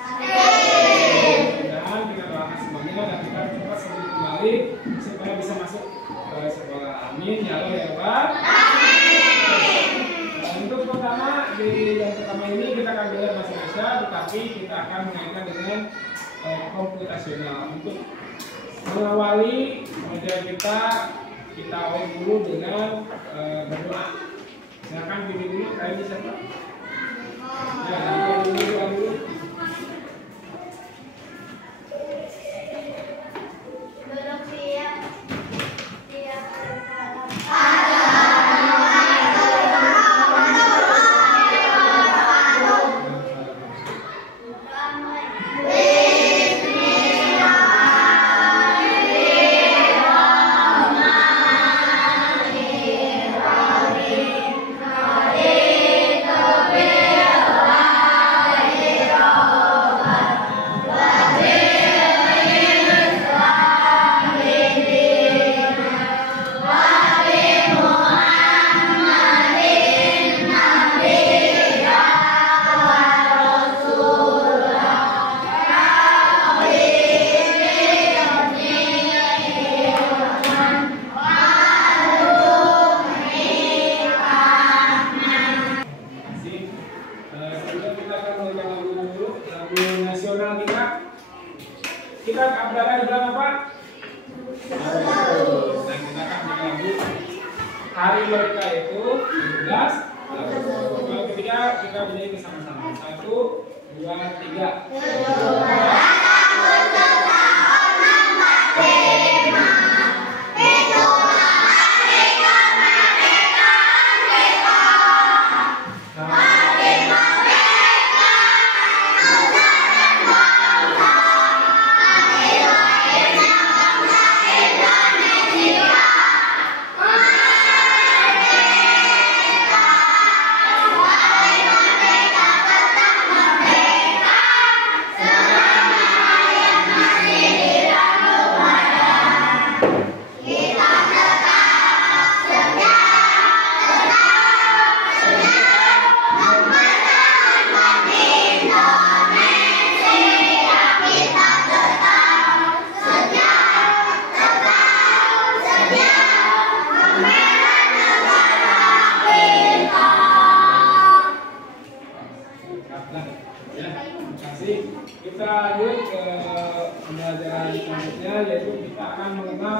Dan kita doakan semuanya dan kita cepat sembuh kembali supaya bisa masuk ke sekolah. Amin ya Allah ya Pak. Untuk yang pertama ini kita akan belajar bahasa Indonesia, tetapi kita akan mengaitkan dengan komputasional. Untuk mengawali pelajaran kita awali dulu dengan berdoa. Silakan pilih dulu, kalian siapa? Ya, dulu. Kita berada di bulan apa? Agustus. Dan kita akan mengambil hari mereka itu 17 Agustus. Yang ketiga kita bernyanyi bersama-sama. 1, 2, 3. Kita lanjut ke pembelajaran selanjutnya, yaitu kita akan mengenal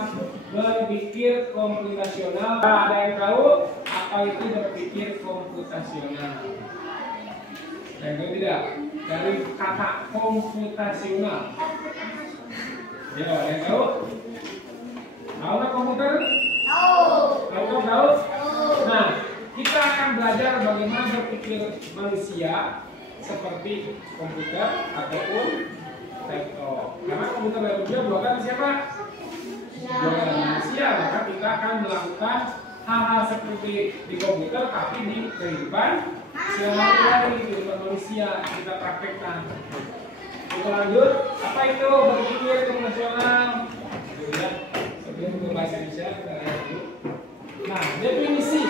berpikir komputasional. Ada yang tahu apa itu berpikir komputasional? Yang tahu tidak? Dari kata komputasional. Ya, ada yang tahu? Tahu nggak komputer? Tahu. Tahu? Nah, kita akan belajar bagaimana berpikir manusia seperti komputer ataupun laptop. Karena komputer dan laptop buatan siapa? Buatan manusia. Maka kita akan melakukan hal-hal seperti di komputer, tapi di kehidupan sehari-hari, kehidupan manusia kita praktekkan. Kita lanjut. Apa itu berpikir komputasional? Sebelum ke bahasa Indonesia kita lihat dulu. Nah, definisi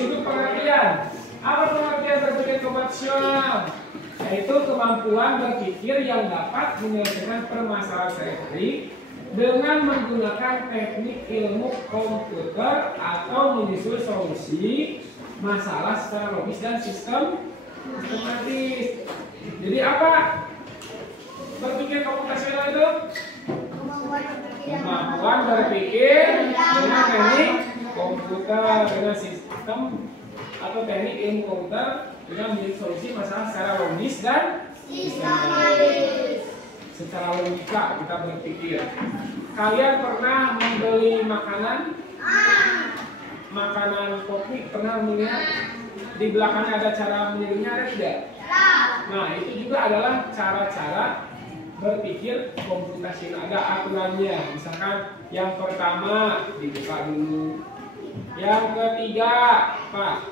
itu pengertian. Apa pengertian berpikir komputasional? Yaitu kemampuan berpikir yang dapat menyelesaikan permasalahan sehari-hari dengan menggunakan teknik ilmu komputer atau menyusun solusi masalah secara logis dan sistematis. Jadi apa berpikir komputasional itu? Kemampuan berpikir dengan teknik komputer, dengan sistem atau teknik ilmu komputer dengan mencari solusi masalah secara logis dan sistematis. Secara logika kita berpikir. Kalian pernah membeli makanan kopi, pernah melihat di belakangnya ada cara memilihnya, ada tidak? Nah, itu juga adalah cara-cara berpikir komputasional. Ada aturannya. Misalkan yang pertama dibuka dulu. Yang ketiga, Pak,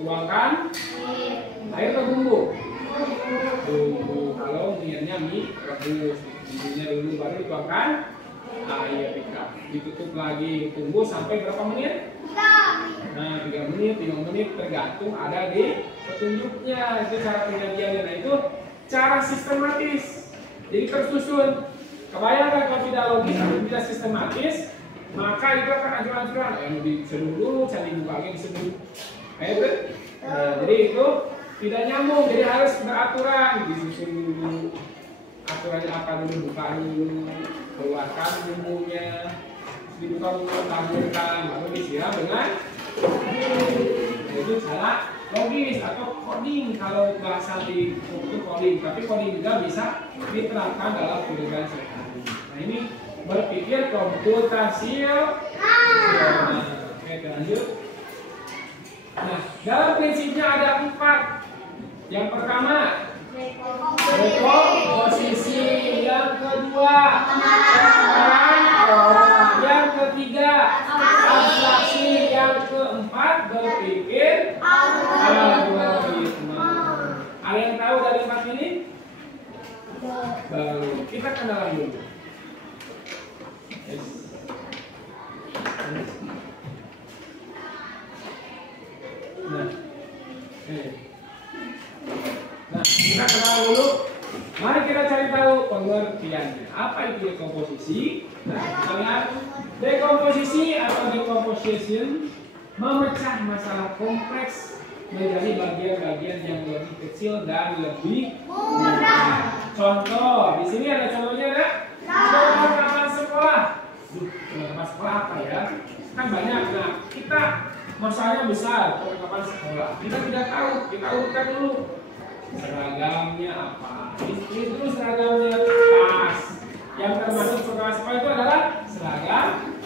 tuangkan air ke bumbu. Kalau minyak mie rebus, bumbunya dulu baru dituangkan air, ditutup lagi, tunggu sampai berapa menit? Nah, 3 menit, 5 menit tergantung ada di petunjuknya. Itu cara penyajiannya. Nah, itu cara sistematis. Jadi tersusun. Kebayangkan kalau tidak logis atau tidak sistematis, maka itu akan ancur-ancuran. Yang diseduh dulu, cari buka lagi diseduh. Jadi itu tidak nyambung. Jadi harus beraturan, disusun dulu. Aturannya apa dulu, buka dulu, keluarkan bumbunya, dibuka dulu, taburkan, lalu disiram dengan itu cara logis atau coding kalau bahasa di itu coding, tapi coding juga bisa diterapkan dalam kehidupan sehari-hari. Nah ini berpikir komputasional. Oke, lanjut. Nah, dalam prinsipnya ada 4. Yang pertama, dekomposisi. Yang kedua, peran orang. Yang ketiga, abstraksi. Yang keempat, berpikir algoritma. Ada yang tahu dari 4 ini? Baru kita kenalan dulu. Nah, kita kenal dulu. Mari kita cari tahu pengertiannya. Apa itu dekomposisi? Nah, kita lihat dekomposisi atau decomposition memecah masalah kompleks menjadi bagian-bagian yang lebih kecil dan lebih mudah. Contoh, di sini ada contohnya, ada perlengkapan sekolah. Perlengkapan sekolah apa ya? Kan banyak. Nah, kita masalahnya besar, perlengkapan sekolah. Kita tidak tahu, kita urutkan dulu. Seragamnya apa? Itu seragamnya tas. Yang termasuk perlengkapan sekolah itu adalah seragam,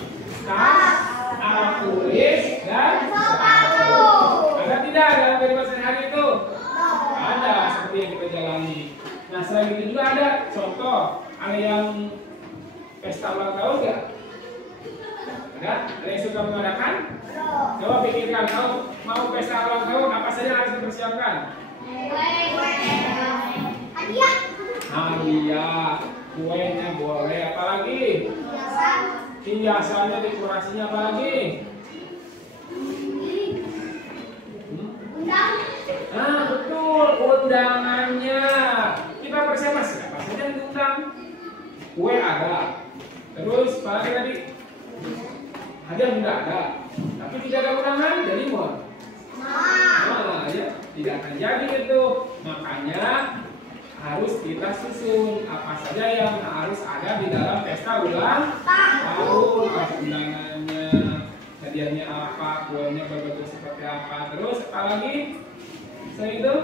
tas, alat tulis, dan sepatu. Ada tidak dalam kehidupan sehari-hari itu? Ada, seperti yang kita jalani. Nah, selain itu juga ada contoh, ada yang pesta ulang tahun nggak? Ada yang suka mengadakan? Coba pikirkan, kalau mau pesta ulang tahun apa saja yang harus dipersiapkan? Hadiah, kuenya boleh, apalagi? Hiasannya, dekorasinya, apalagi? Nah, betul, undangannya. Kita persiapkan siapa saja yang diundang. Kue ada. Terus, apalagi tadi? Hadiah tidak ada. Tapi tidak ada undangan, jadi mau? Nah, ya, tidak akan jadi itu. Makanya harus kita susun apa saja yang harus ada di dalam pesta ulang tahun. Undangannya, hadiahnya apa, kuenya berbentuk seperti apa. Terus apalagi? Selain itu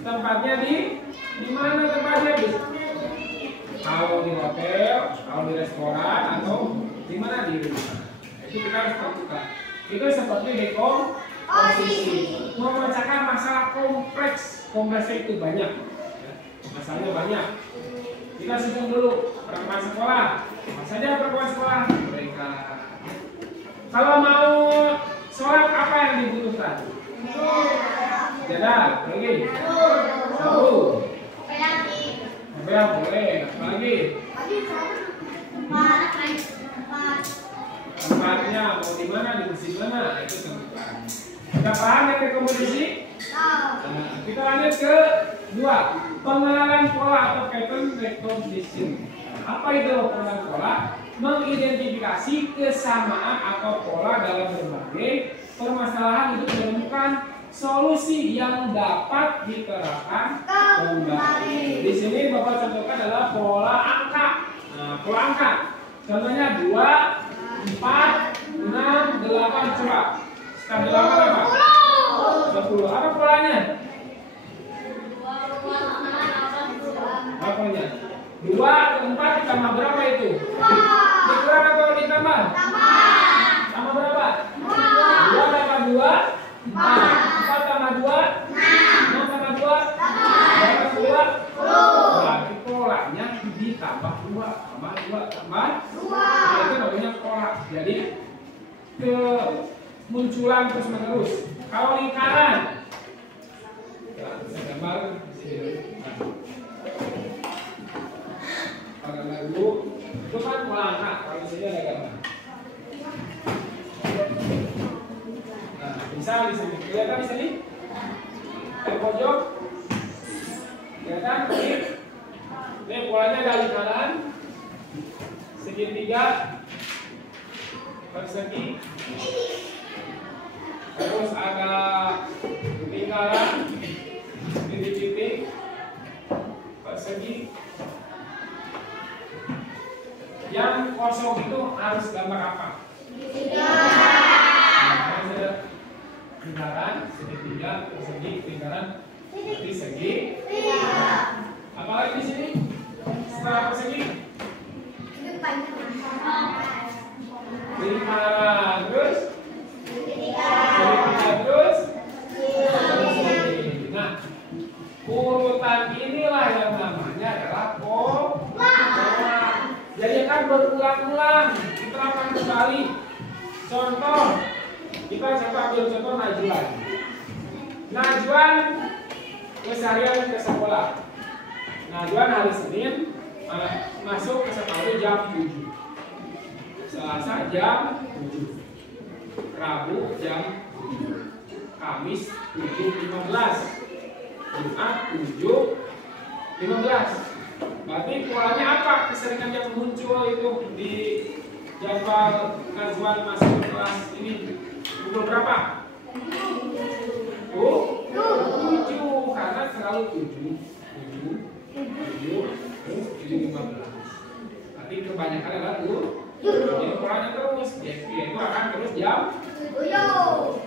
tempatnya di mana tempatnya? Kalau di hotel, kalau di restoran, atau di mana, di rumah. Itu kita harus tentukan. Itu seperti dekomposisi, memecahkan masalah kompleks. Kompleksnya itu banyak, masalahnya banyak. Kita susun dulu perlengkapan sekolah. Apa saja perlengkapan sekolah? Mereka. Kalau mau sholat apa yang dibutuhkan? Jadah, lagi. Sabun. Apa boleh? Apa lagi? Tempatnya mau di mana, di mesin mana, itu tentukan. Kita paham yang dekomposisi? Nah, kita lanjut ke 2, pengenalan pola atau pattern recognition. Apa itu pengenalan pola? Mengidentifikasi kesamaan atau pola dalam berbagai permasalahan untuk menemukan solusi yang dapat diterapkan kembali. Di sini Bapak contohkan adalah pola angka. Nah, pola angka. Contohnya 2, 4, 6, 8. Coba. Sekarang 8 apa? 10. Apa polanya? Apanya? 2 ke 4 ditambah berapa itu? Dikurang atau ditambah? Tambah berapa? 2 tambah 2, 4. 4 tambah 2, 6 tambah 2, 8 tambah 2, 10. Berarti polanya ditambah 2, tambah 2, tambah 2. Nah, itu namanya pola. Jadi kemunculan terus menerus. Kalau lingkaran, saya gambar di sini. Gambar dulu, itu kan pola angka. Kalau di sini ada gambar. Nah, bisa di sini. Kelihatan di sini? Di pojok. Ya, Kelihatan? Ini polanya ada lingkaran segitiga persegi, terus ada lingkaran titik-titik persegi. Yang kosong itu harus gambar apa? Lingkaran segitiga persegi, lingkaran persegi. Apalagi di sini setelah persegi? Lingkaran, terus segitiga, terus. Nah, urutan inilah yang namanya adalah pola. Jadi akan berulang-ulang, diterapkan kembali. Contoh, kita coba ambil contoh Najwan. Najwan keseharian ke sekolah. Najwan hari Senin masuk ke sekolah jam 7. Selasa jam 7. Rabu jam 7. Kamis 7.15. Jumat 7.15. Berarti polanya apa? Keseringan yang muncul itu di jadwal Najwan masuk ke kelas ini pukul berapa? 7, karena selalu 7.15. Berarti kebanyakan adalah 7. Jadi polanya terus, yaitu akan terus jam 7.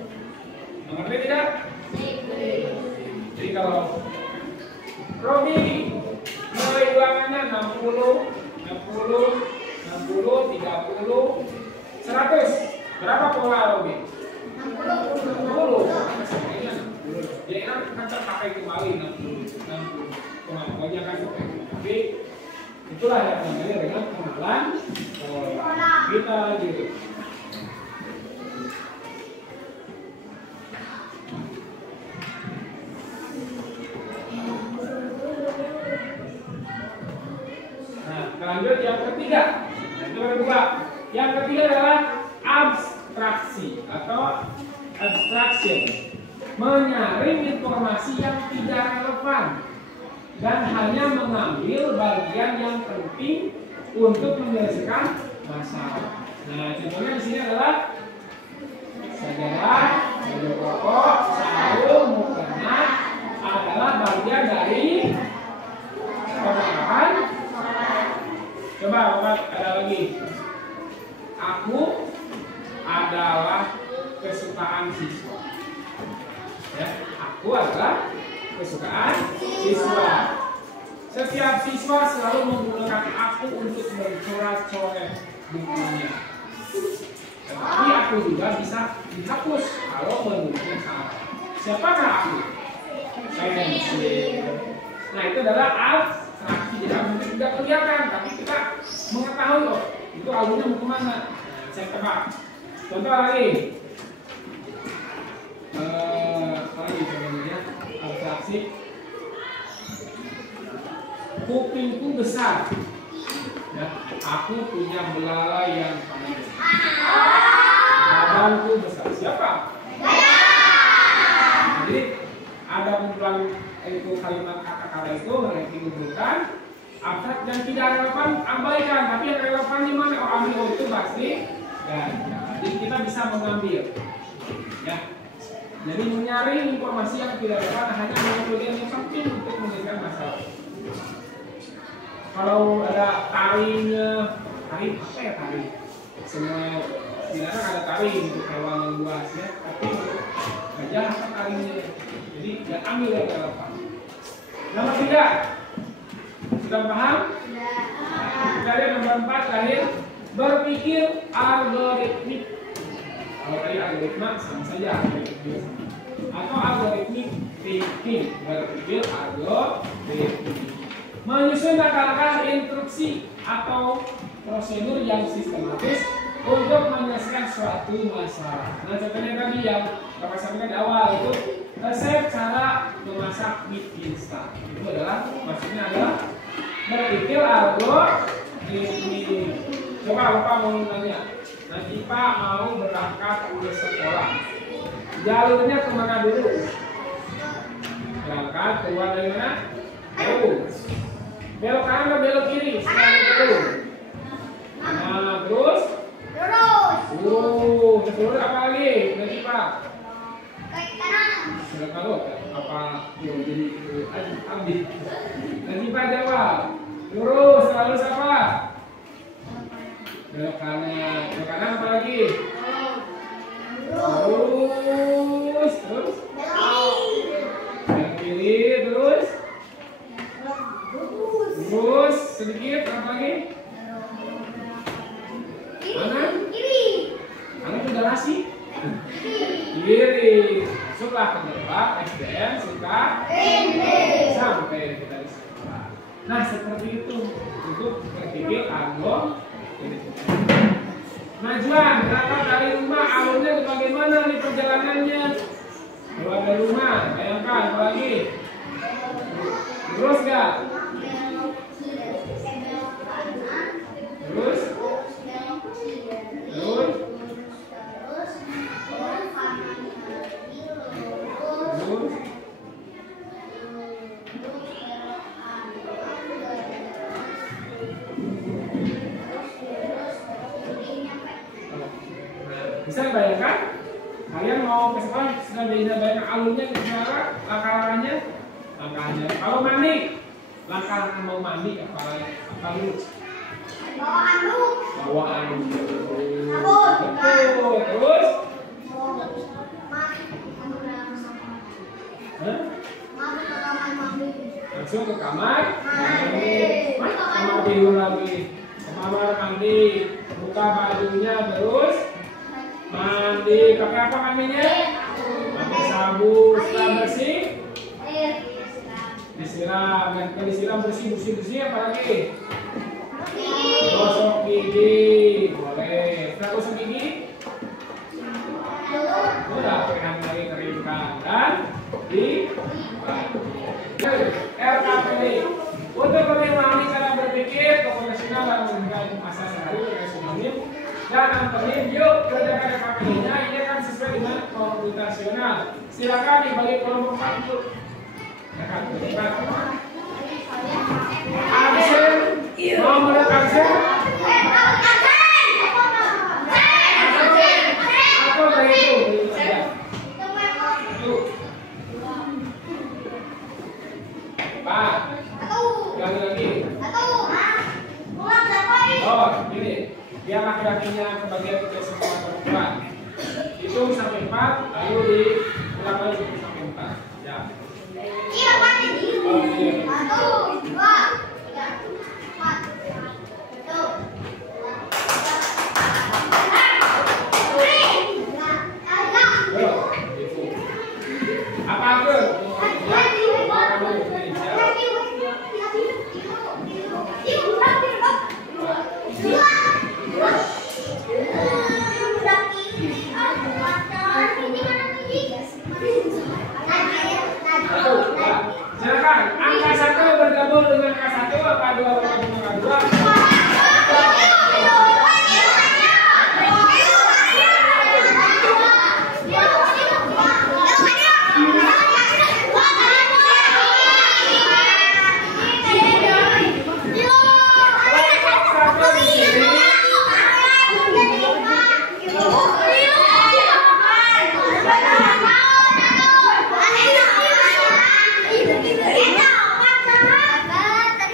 Mengerti tidak? Jadi kalau Robi nilai ulangannya 60, 60, 60, 30, 100. Berapa pola Robi? 60. Jadi kan terpakai kembali 60. Kemampuannya kan pakai. Tapi itulah yang namanya dengan pengenalan pola. Kita gitu. Lanjut yang ketiga. Itu kedua. Yang ketiga adalah abstraksi atau abstraction. Menyaring informasi yang tidak relevan dan hanya mengambil bagian yang penting untuk menyelesaikan masalah. Nah, contohnya di sini adalah sejarah, baju pokok, sarung, mukena adalah bagian dari pemahaman. Coba ada lagi. Aku adalah kesukaan siswa. Ya, aku adalah kesukaan siswa. Setiap siswa selalu menggunakan aku untuk mencoret-coret bukunya. Tetapi aku juga bisa dihapus kalau menulisnya salah. Siapakah aku? Saya. Nah, itu adalah abstraksi. Tidak mungkin tidak kelihatan, tapi kita mengetahui loh itu alurnya mau kemana. Saya tebak. Contoh lagi. Apa lagi contohnya? Abstraksi. Kupingku besar. Ya, aku punya belalai yang panjang. Badanku besar. Siapa? Jadi ada kumpulan itu kalimat kata-kata itu mereka dikumpulkan. Abstrak dan tidak relevan abaikan, tapi yang relevan di mana? Oh, ambil itu pasti. Ya, jadi kita bisa mengambil. Ya. Jadi menyaring informasi yang tidak relevan hanya mengambil yang penting untuk menyelesaikan masalah. Kalau ada tarinya, tari apa ya tari? Semua binatang ada tari untuk hewan yang luas ya, tapi untuk gajah apa tarinya? Jadi ya ambil yang relevan. Nomor 3. Sudah paham? Kita lihat nomor 4 terakhir. Berpikir algoritmik. Kalau tadi algoritma sama saja algoritmik. Atau algoritmik thinking. Berpikir algoritmik. Menyusun langkah-langkah instruksi atau prosedur yang sistematis untuk menyelesaikan suatu masalah. Nah, contohnya tadi yang Bapak sampaikan di awal itu resep cara memasak mie instan. Itu adalah maksudnya adalah berpikir algoritmik. Coba Bapak mau nanya, nanti Pak mau berangkat ke sekolah, jalurnya kemana dulu? Berangkat keluar dari mana? Terus. Belok kanan atau belok kiri? Sekali dulu. Nah, terus? Terus apa lagi? Lagi Pak? Belok kalau apa? Jadi ambil. Lagi Pak jawab. Lurus, terus apa? Belok kanan apa lagi? Terus? Belok kiri, terus? Terus sedikit apa lagi? Mana? Mana sudah nasi? Kiri. Masuklah ke depan SDN suka sampai kita di sekolah. Nah seperti itu untuk berpikir alur. Majuan berangkat dari rumah, alurnya bagaimana nih perjalanannya? Keluar dari rumah, bayangkan apa lagi? Terus gak? Terus? Bisa dibayangkan? Kalian mau ke sekolah sudah bisa bayangkan alurnya ke sana, langkah-langkahnya? Kalau mandi, langkah mau mandi apa dulu? Bawa anduk. Betul. Terus? Langsung ke kamar mandi. Kamar tidur lagi. Kamar mandi. Buka bajunya terus mandi. Pakai apa mandinya? Pakai sabun. Setelah bersih disiram. Dan kalau disiram bersih apa lagi? Gosok gigi. Boleh. Setelah gosok gigi udah pegang lagi, keringkan dan di RKPD untuk memahami cara berpikir profesional dalam menghadapi masa sehari-hari dan antonim. Yuk kerjakan RKPD-nya. Ini akan sesuai dengan komputasional. Silakan dibagi kelompok 4 yuk. Absen. Mau melihat absen? Apa begitu? Pak, lagi. Oh, gini. Biar laki-lakinya kebagian kita semua perempuan. Hitung sampai 4, lalu diulang lagi sampai 4. Ya. Iya, Pak. Oh, iya. 1, 2, 3, 4. Apa itu? Silakan, angka 1 bergabung dengan angka 1 apa 2 bergabung dengan 2?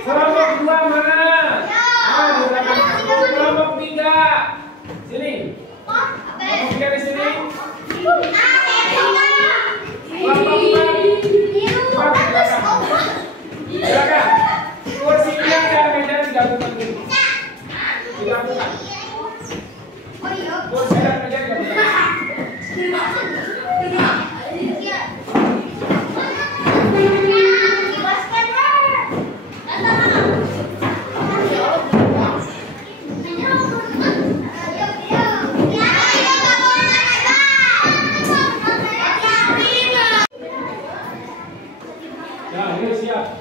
Kelompok 2 mana? Kelompok 3. Sini. Kelompok 3 di sini. Kelompok 4. Silakan. Kursinya dan meja digabungkan dulu. Dilakukan. Kursi dan meja digabungkan. Ya, ini siap.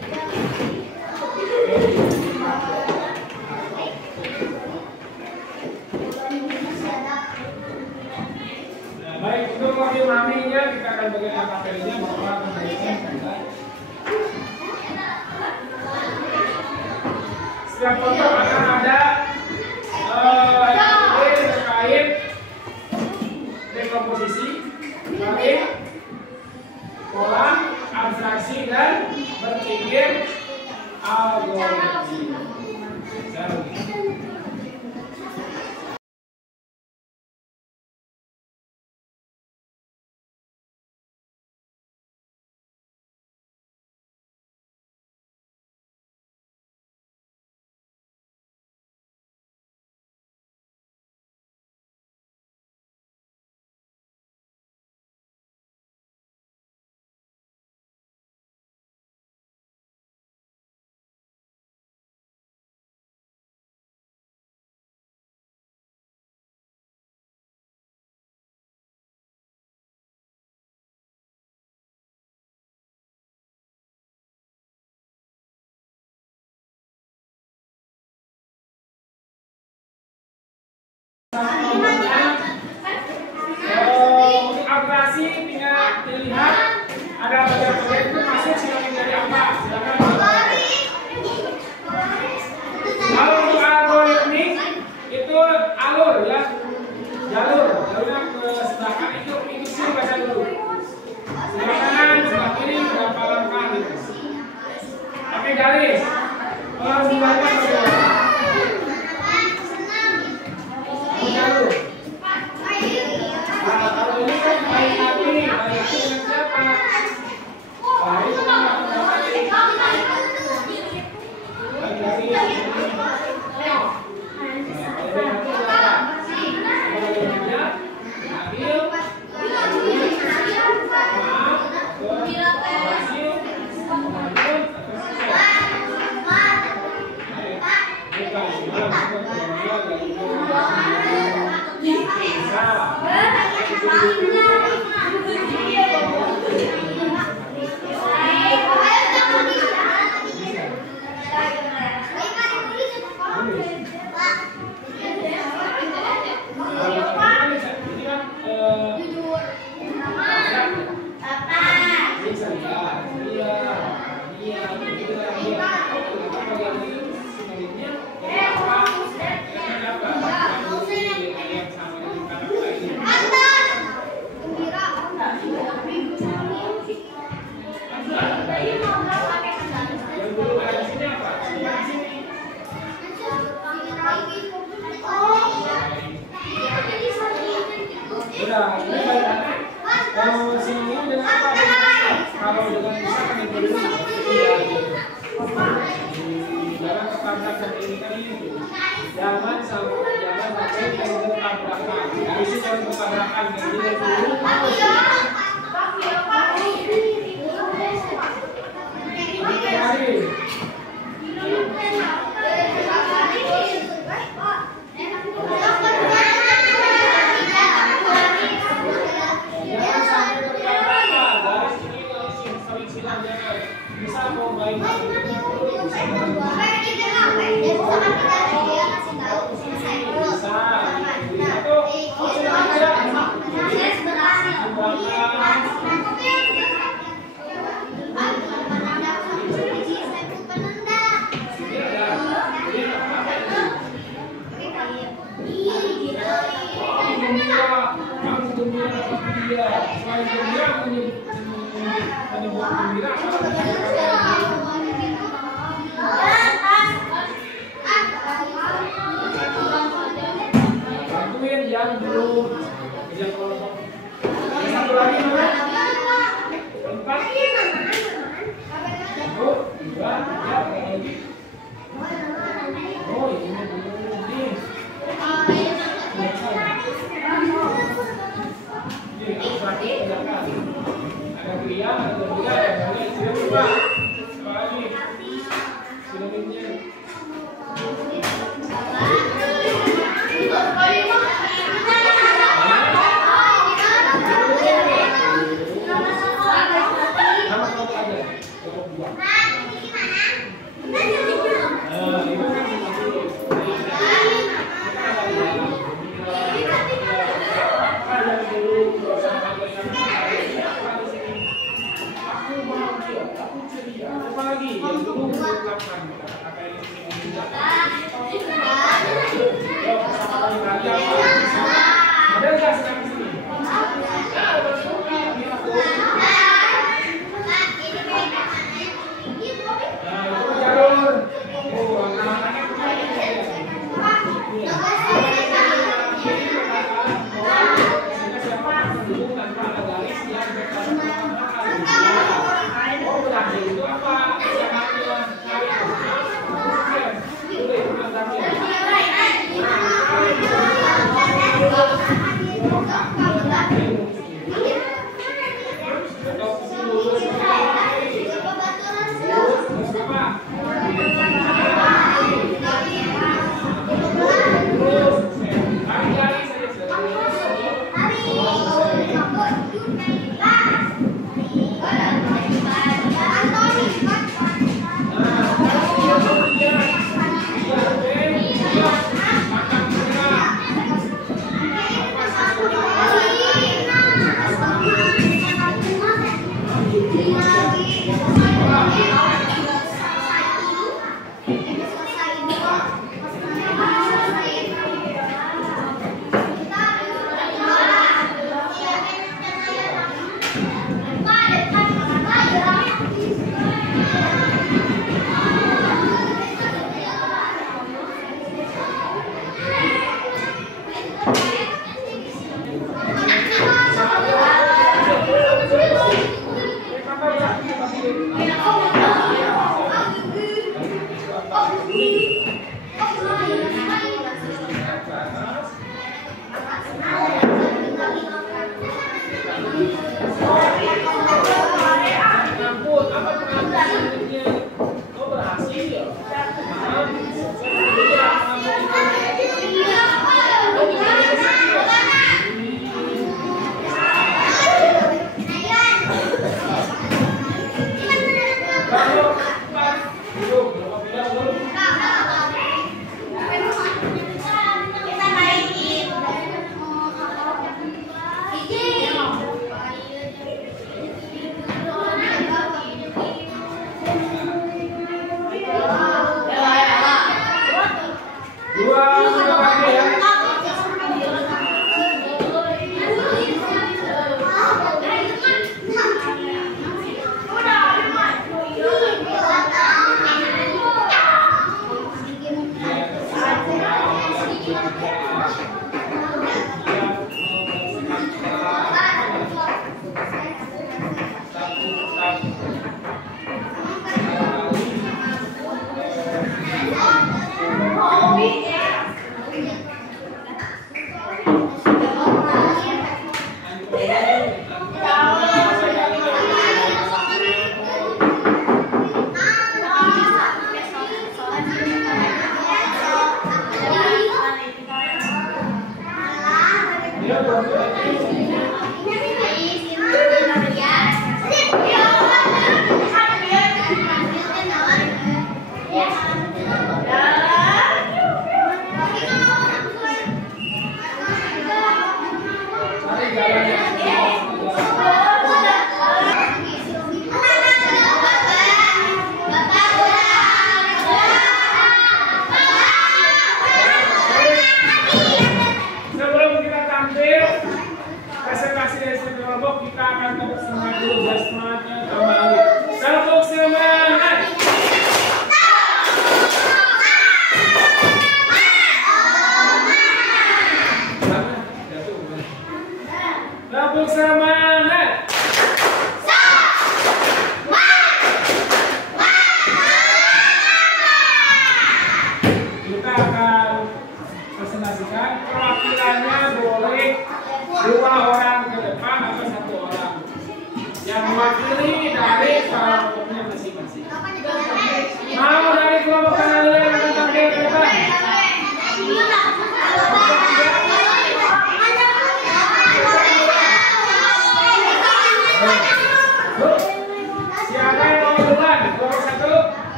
setiap kelompok akan ada ide terkait dekomposisi, baik pola, abstraksi, dan berpikir algoritmik. Untuk operasi tinggal dilihat ada bagian-bagian itu masuk sinonim dari apa. Silakan. Kalau untuk algoritmik itu alur ya, jalurnya ke sebelah kanan itu sih baca dulu. Sebelah kanan, sebelah kiri berapa langkah gitu. Pakai garis. Kalau sebelahnya bagaimana? Jalur. Nah, kalau ini kan baik hati dengan siapa? Baik dengan kalau dengan misalkan itu dulu dalam ketabrakan ini jangan sampai terjadi tabrakan. Dari situ jangan bertabrakan dulu. Yang belum yang kelompok satu lagi mana? 4 1 2 3 lagi. Oh ini belum nih. Ini berarti ada pria, ada pria, ada sudah lupa. Lagi sinonimnya. Apalagi yang dulu melakukan kata-kata ini.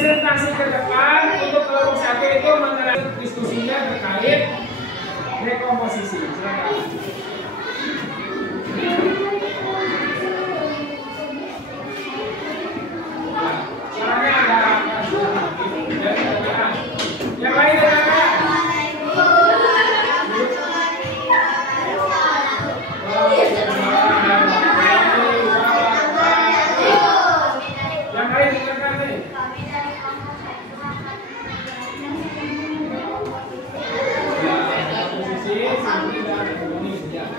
presentasi ke depan untuk kelompok satu itu menerapkan diskusinya terkait rekomposisi. Silakan. Soalnya ada yang lain ada. Yang lain dengarkan nih. Posisi sini dan ini ya.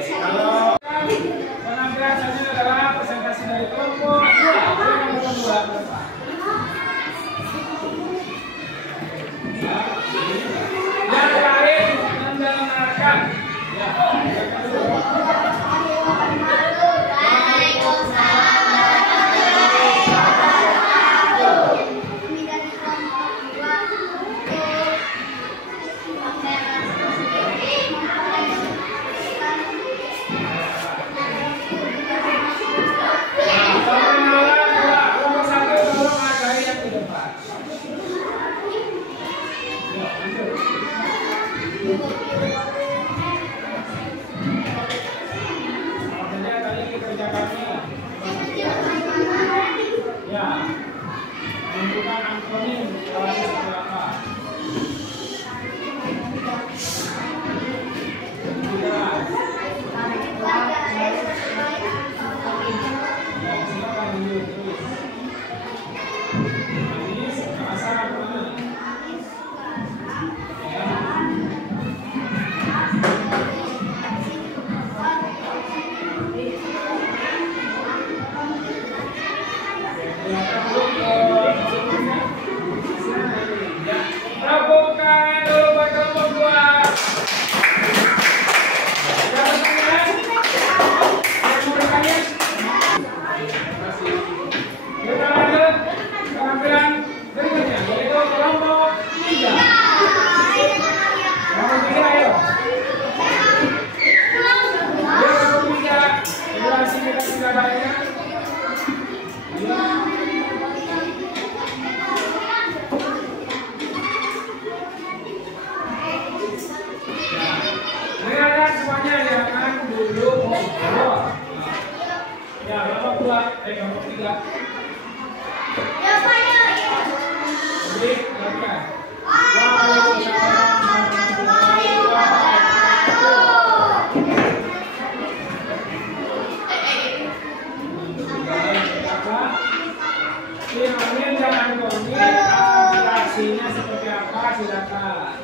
Kalau penampilannya adalah presentasi dari kelompok 2. Kelompok 2 ke depan. Yang terakhir mendengarkan. Aksinya seperti apa, silakan.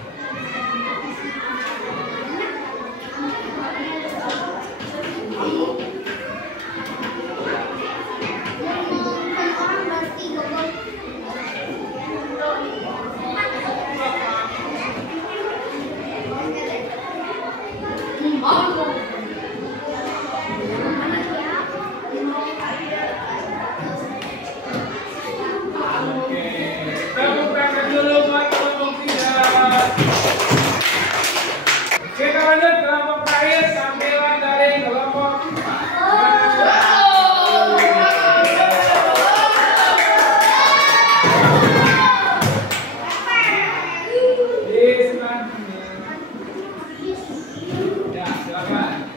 Kita lanjut kelompok terakhir, tampilan dari kelompok 4. Ya, silakan.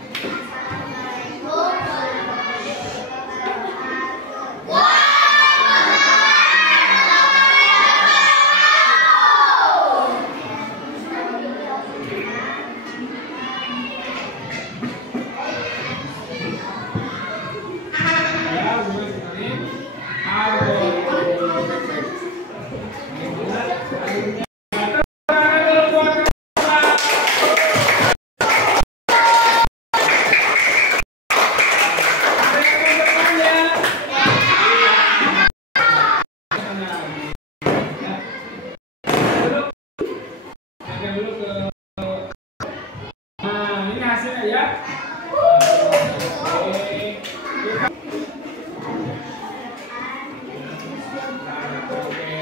Nah, ini hasilnya ya.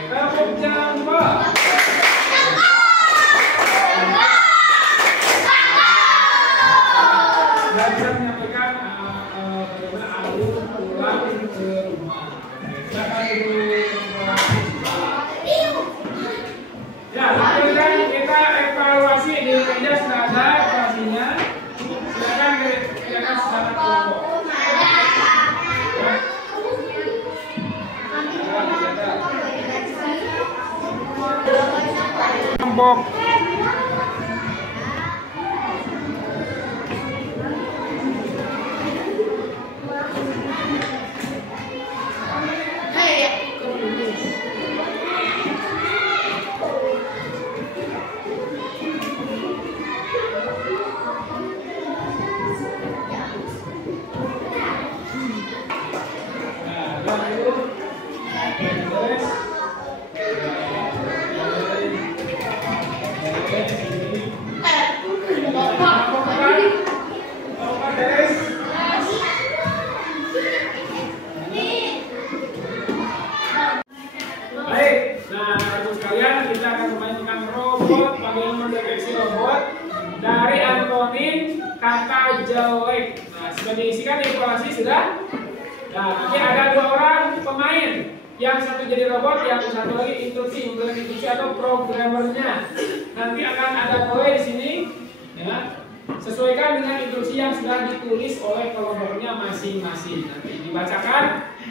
Tepuk jempol. Dan bisa menyampaikan bagaimana alur pulang ke rumah. Silakan Ibu. Ya, kemudian kita evaluasi di meja sudah ada evaluasinya. Silakan kerjakan secara kelompok. Kelompok. diisikan informasi sudah. Nah, nanti ada 2 orang pemain. Yang satu jadi robot, yang satu lagi instruksi, memberikan instruksi atau programmernya. Nanti akan ada poin di sini, ya. Sesuaikan dengan instruksi yang sudah ditulis oleh kelompoknya masing-masing. Nanti dibacakan.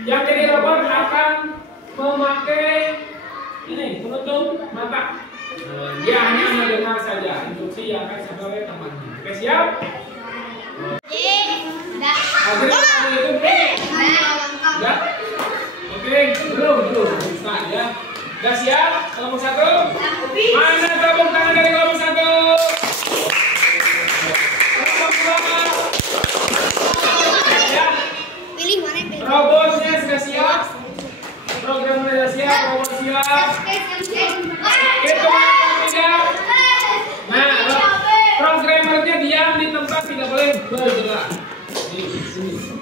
Yang jadi robot akan memakai ini penutup mata. Nah, dia hanya mendengar saja instruksi yang akan disampaikan oleh temannya. Oke, siap? Enggak? Oke, belum Ustaz ya. Udah siap? Kelompok 1? Mana tepuk tangan dari kelompok 1? Kelompok 2? Ya. Pilih mana yang pilih? Robotnya sudah siap? Programnya sudah siap? Robot siap? Itu mana tidak? Nah, programmernya diam di tempat, tidak boleh bergerak. Sini.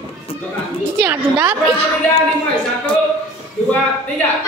Itu yang aku dapat. Tidak dimulai 1, 2, 3.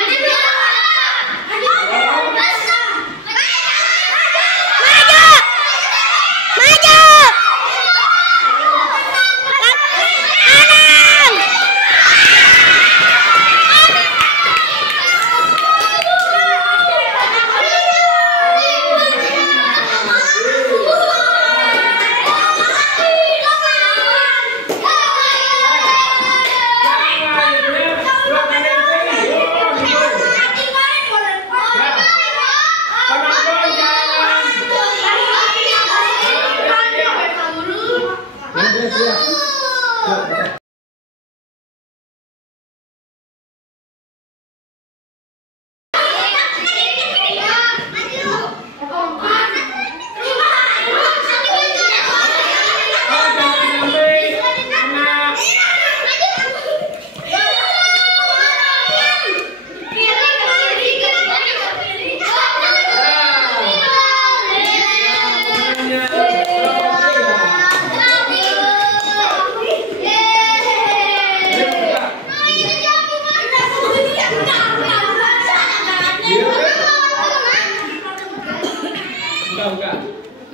Enggak.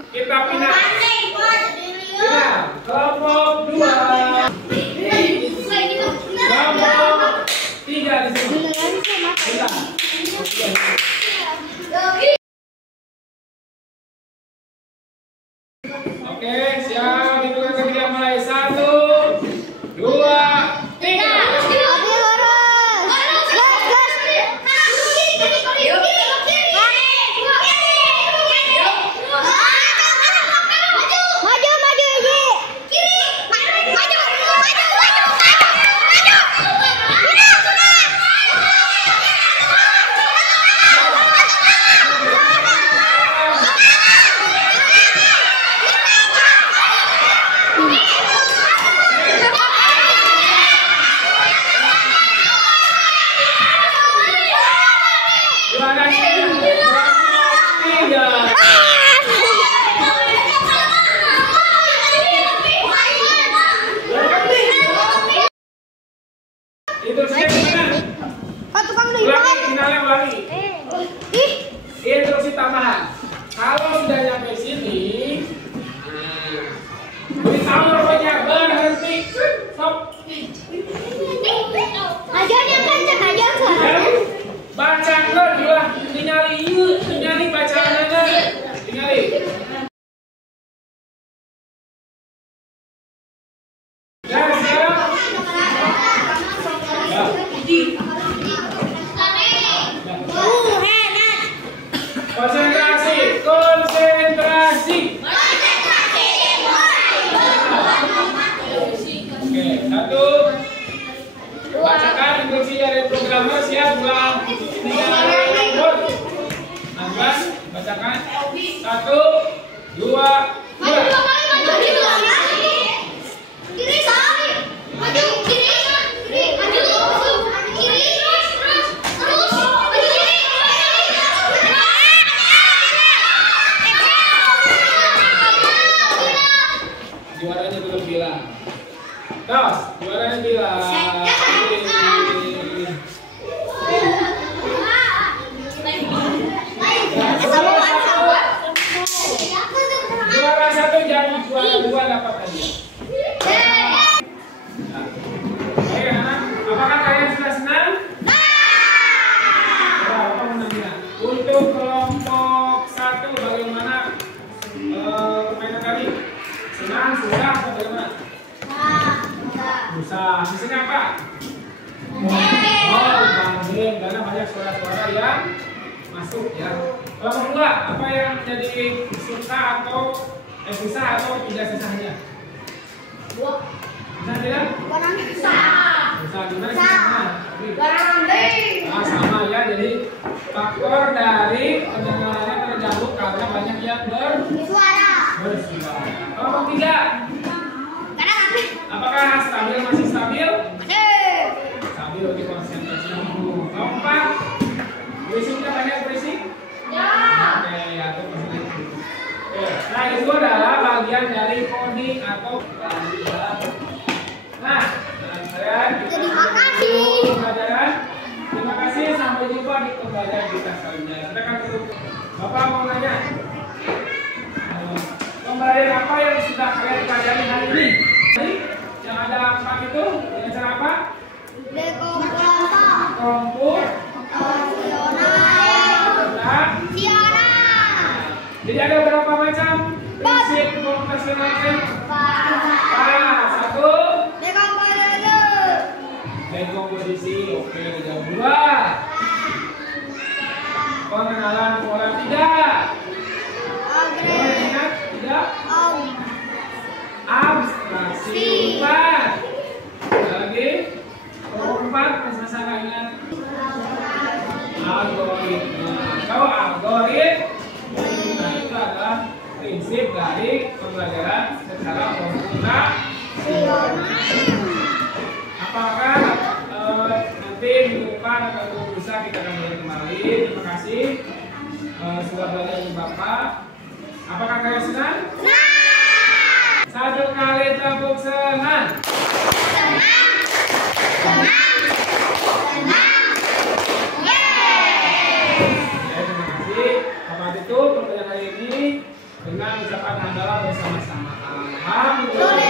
Kita pindah. Kelompok 2. Kelompok 3 di sini. Oke, siap. Hitungan ketiga mulai. 1, 2, 3. Instruksi tambahan. Kalau sudah nyampe sini, beritahu robotnya berhenti. Stop. Ajarnya kencang aja suaranya. Baca kedua, tinggali bacaannya. Tinggali. Konsentrasi. Oke, 1. Bacakan instruksi dari programmer. Siap, 2, 3, Nambah, bacakan. 1, 2, 3. Juaranya belum bilang. Tos, juaranya bilang. Juara 1 jadi juara 2 dapat hadiah. Bisa. Sisanya apa? Oh, dibanding karena banyak suara-suara yang masuk ya. Kalau kedua, apa yang menjadi susah atau susah atau tidak susahnya? Bisa tidak? Bisa gimana susahnya? Nah, sama ya. Jadi faktor dari pendengarannya terganggu karena banyak yang bersuara. Kalau ketiga, apakah stabil masih stabil? Stabil di konsentrasi dulu. Keempat, berisiknya banyak berisik? Ya. Oke, atau berisik. Oke, nah itu adalah bagian dari coding atau pelajaran. Nah, saya Terima kasih. pelajaran. Terima kasih, sampai jumpa di pembelajaran kita selanjutnya. Silakan tutup. Bapak mau nanya. Pembelajaran apa yang sudah kalian pelajari hari ini? Yang ada 4 itu dengan cara apa? Jadi ada berapa macam prinsip komputasional? Satu, dekomposisi. Oke, yang dua, pengenalan pola. Tiga, ingat tiga, abstraksi. Empat, lagi empat, masalah ingat algoritma. Kalau algoritma itu adalah prinsip dari pembelajaran secara komputasional. Apakah nanti minggu depan atau bisa kita akan belajar kembali? Terima kasih sudah belajar dengan Bapak. Apakah kalian senang? Satu kali tepuk senang. Terima kasih. Bapak itu pembelajaran hari ini dengan ucapan hamdalah bersama-sama. Alhamdulillah.